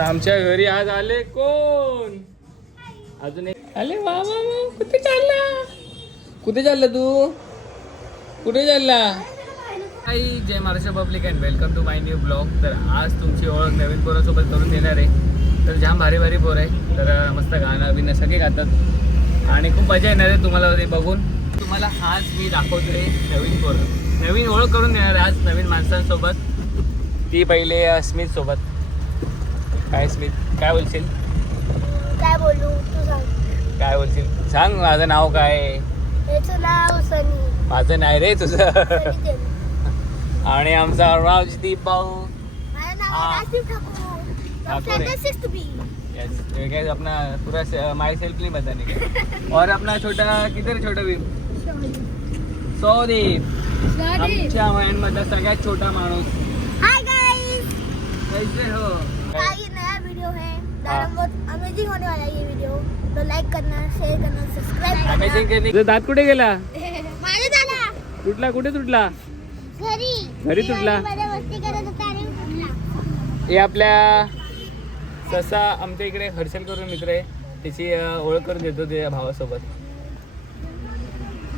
आमच्या घरी आज आले कोण? अजून एक आले वा वा वा. कुठे चालला? कुठे चालला तू? कुठे चालला? आई जय Maharashtra public and welcome to my new blog तर आज तुमची ओळख नवीन पोरासोबत करून देणार आहे. तर जाम भारी भारी पोर आहे. तर मस्त गाणं बिणं सगळे गातात. आणि खूप मजा येणार आहे तुम्हाला ते बघून. तुम्हाला आज मी दाखवतोय नवीन पोर. नवीन ओळख करून देणार आहे आज नवीन माणसांसोबत. ती पहिले अं, सोबत. काय स्मित काय बोलशील? काय बोलू? तू सांग. काय बोलशील? सांग माझं नाव काय? याचं नाव सनी. माझं नाही रे तुझं. सनी देव. आणि आमचा राजदीप भाऊ. माझं नाव. आहे Rajdeep Thakur. Thakur. Flat six B. Yes क्या अपना पूरा माई सेल्फ नहीं बताने का और अपना छोटा किधर छोटा भी सौदीप. आमच्या वयांमधला सगळ्यात छोटा माणूस. हाय कैसे हो? है। दादा बहुत अमेजिंग होने वाला है ये वीडियो तो लाइक करना शेयर करना सब्सक्राइब अमेझिंग करना तुझा दात कुठे गेला? माझे तुटला? कुठे तुटला? घरी. घरी तुटला? मध्ये मस्ती करत होता आणि उठला. हे आपल्या ससा आमच्या इकडे हर्षल करून मित्र आहे. त्याची अं, ओळख करून देतो त्या भावासोबत.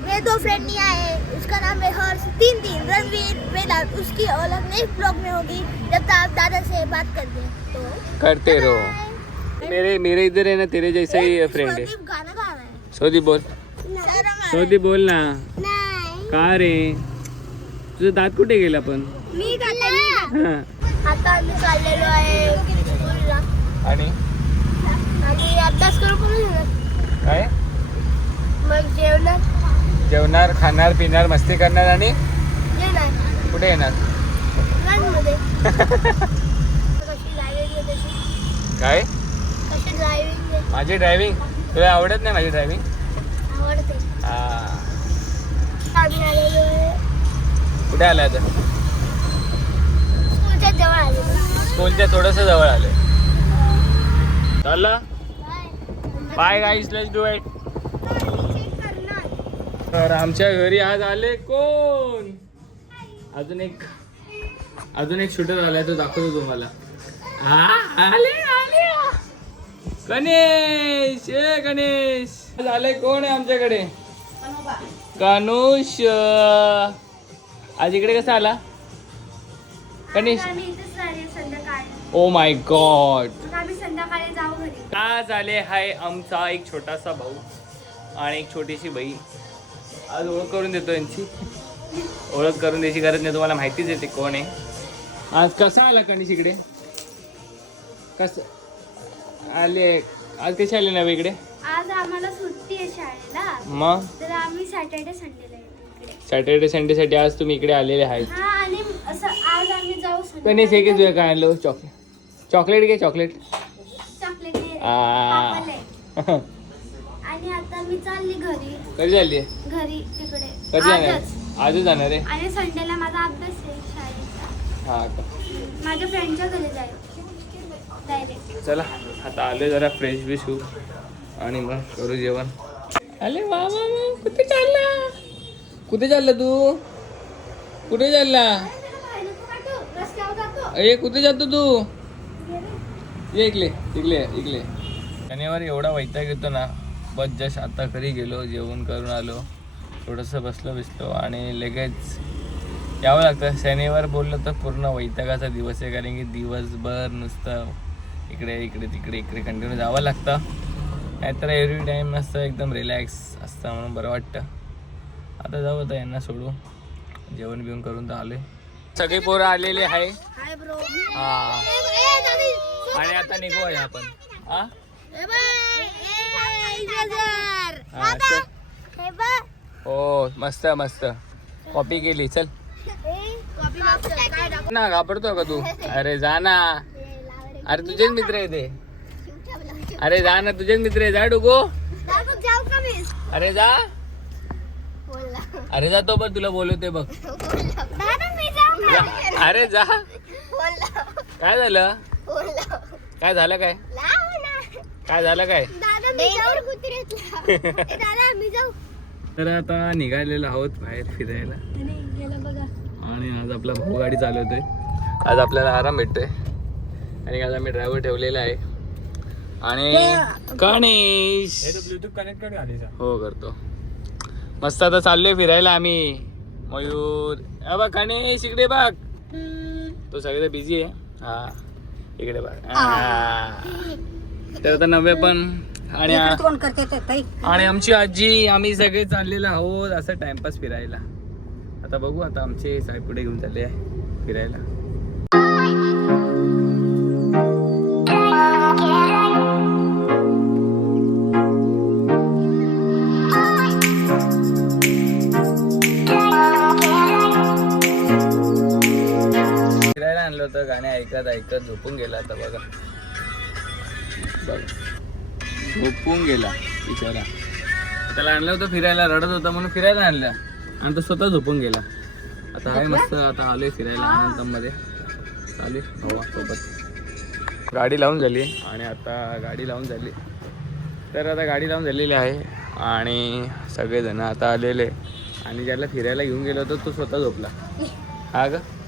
मेरे दो फ्रेंड नहीं आए उसका नाम है हर्ष। तीन तीन रणवीर वेदांत उसकी अलग नेक्स्ट ब्लॉग में होगी जब तक आप दादा से बात कर दे तो करते रहो। मेरे मेरे इधर है ना तेरे जैसा ही फ्रेंड है। है। सौदी बोल। सौदी बोल ना। का रे? तुझं दात कुठे गेला पण मी गाता हा. आता आम्ही चाललेलो आहे। आणि? आणि अभ्यास करू पण. काय? मग जेवणार? जेवणार खाणार पिणार मस्ती करणार आणि? कुठे येणार? काय? माझी ड्रायव्हिंग तुला आवडत नाही माझी ड्रायव्हिंग कुठे आला आता? स्कूलच्या थोडस जवळ आले. चालला? Bye. Guys let's do it तर आमच्या घरी आज आले कोण? अजून एक अजून एक शूटर आलाय तो दाखवतो तुम्हाला. हा? आले? गणेश ए गणेश. आज आले कोण आहे आमच्याकडे? कानुष. आज इकडे कसा आला? गणेश. ओ माय गॉड आज आले आहे आमचा एक छोटासा भाऊ आणि एक छोटीशी बाई. आज ओळख करून देतो यांची. ओळख करून द्यायची गरज नाही तुम्हाला माहितीच आहे ते कोण आहे. आज कसा आला कणीस इकडे? कस आले आज कसे आले नवे इकडे? आज आम्हाला सुट्टी आहे शाळेला. मग? तर आम्ही सॅटर्डे संडेला येतो इकडे. सॅटर्डे संडेसाठी आज तुम्ही इकडे आलेले आहेत. हा आणि असं आज आम्ही जाऊ कणीस हे की तुझ्या काय आणलं चॉकलेट चॉकलेट घे चॉकलेट चॉकलेट आहे. आ. आहे. आणि आता मी चालली घरी. कधी झाली आहे घरी तिकडे. कधी जाणार? आजच. आजच जाणार आहे? आणि संडेला माझा अभ्यास आहे शाळेचा. हा का? माझ्या फ्रेंडच्या घरी जाईल डायरेक्ट चला आता आलोय जरा फ्रेश बिश होऊ आणि मग करू जेवण. अरे वा वा वा कुठे चालला? कुठे चालला तू? कुठे चालला? अरे कुठे जातो तू? ये इकले इकले इकले शनिवारी एवढा वैताग येतो ना बस जस्ट आता घरी गेलो जेवण करून आलो. थोडंसं बसलो बिसलो आणि लगेच यावं लागतं. शनिवार बोललं तर पूर्ण वैतागाचा दिवस आहे कारण की दिवसभर नुसतं इकडे इकडे तिकडे इकडे कंटिन्यू जावं लागतं. नाहीतर एव्हरी टाईम असतं एकदम रिलॅक्स असतं म्हणून बरं वाटतं. आता जाऊ आता यांना सोडू जेवण बिवण करून तर आलोय. सगळे पोरं आलेले आहे. Hi bro. हा. आणि आता निघू आहे आपण. हो? मस्त मस्त. कॉपी केली चल. ना घाबरतो का तू? अरे जा ना. अरे तुझेच मित्र आहे ते. अरे जा ना तुझेच मित्र आहे. जा डुगो. अरे जा. बोलला. अरे जा तो पण तुला बोलवते बघ. अरे जा. बोलला. काय झालं? बोलला. काय झालं काय? लाव ना काय झालं काय? दादा मी जाऊ कुत्र्यातला दादा मी जाऊ. तर आता निघालेलो आहोत बाहेर फिरायला. आणि आज आपला भाऊ गाडी चालवतोय. आज आपल्याला आराम भेटतोय. आणि आज आम्ही ड्रायव्हर ठेवलेला आहे. आणि गणेश! ब्लूटूथ कनेक्ट हो करतो. मस्त आता चाललोय फिरायला आम्ही. मयूर. अ बघ गणेश इकडे बघ. तो सगळे बिझी आहे. हा इकडे बघ. तर आता नवे पण आणि आणि आमची आजी आम्ही सगळे चाललेलो आहोत असं टाइमपास फिरायला. आता बघू आता आमचे साहेब पुढे घेऊन चालले आहे फिरायला. आणलं होतं गाणे ऐकत ऐकत झोपून गेला आता बघा. बघ. झोपून गेला बिचारा. त्याला आणलं होतं फिरायला रडत होता म्हणून फिरायला आणलं. आणि तो स्वतः झोपून गेला. आता आहे मस्त आता आलोय फिरायला अनंतमध्ये चालेल भावा सोबत. गाडी लावून झाली. आणि आता गाडी लावून झाली. तर आता गाडी लावून झालेली आहे आणि सगळेजण आता आलेले. आणि ज्याला फिरायला घेऊन गेलो होतो तो स्वतः झोपला. हा ग? हा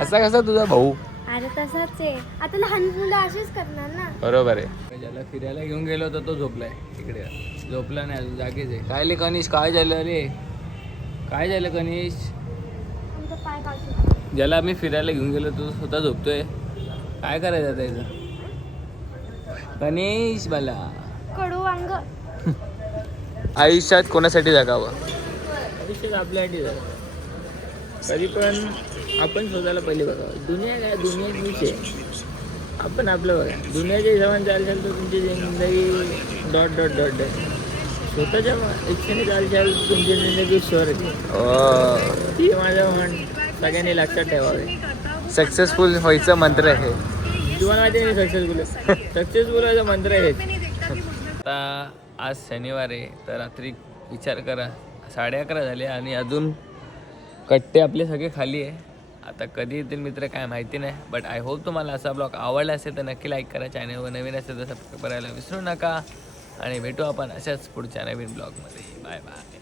असा कसा तुझा भाऊ? अरे तसंच आहे. आता लहान मुलं असेच करणार ना. बरोबर आहे. ज्याला फिरायला घेऊन गेलो होतो तो झोपलाय. इकडे झोपला नाही अजून जागेच आहे. काय ले कनिष काय झालं रे? काय झालं कनिष आमचा पाय काढतो ज्याला आम्ही फिरायला घेऊन गेलो तो स्वतः झोपतोय. काय करायचं आता याचं? गणेश मला कडू वांग. आयुष्यात कोणासाठी जगावं? आयुष्यात आपल्यासाठी झालं कधी पण आपण स्वतःला पहिले बघावं दुनिया काय? दुनिया मीच आहे. आपण आपलं बघा. दुनियाच्या हिशोबाने चालशाल तर तुमची जिंदगी डॉट डॉट डॉट डॉट. स्वतःच्या इच्छेने चालशाल तुमची जिंदगी स्वर्ग. ती माझं म्हण सगळ्यांनी लक्षात ठेवावे. सक्सेसफुल व्हायचं मंत्र आहे तुम्हाला माहिती आहे सक्सेसफुल सक्सेसफुल असं मंत्र आहे आता आज शनिवार आहे तर रात्री विचार करा. साडे अकरा झाले आणि अजून कट्टे आपले सगळे खाली आहे. आता कधी येतील मित्र काय माहिती नाही बट आय होप तुम्हाला असा ब्लॉग आवडला असेल तर नक्की लाईक करा चॅनलवर नवीन असेल तर सबस्क्राईब करायला विसरू नका. आणि भेटू आपण अशाच पुढच्या नवीन ब्लॉगमध्ये बाय बाय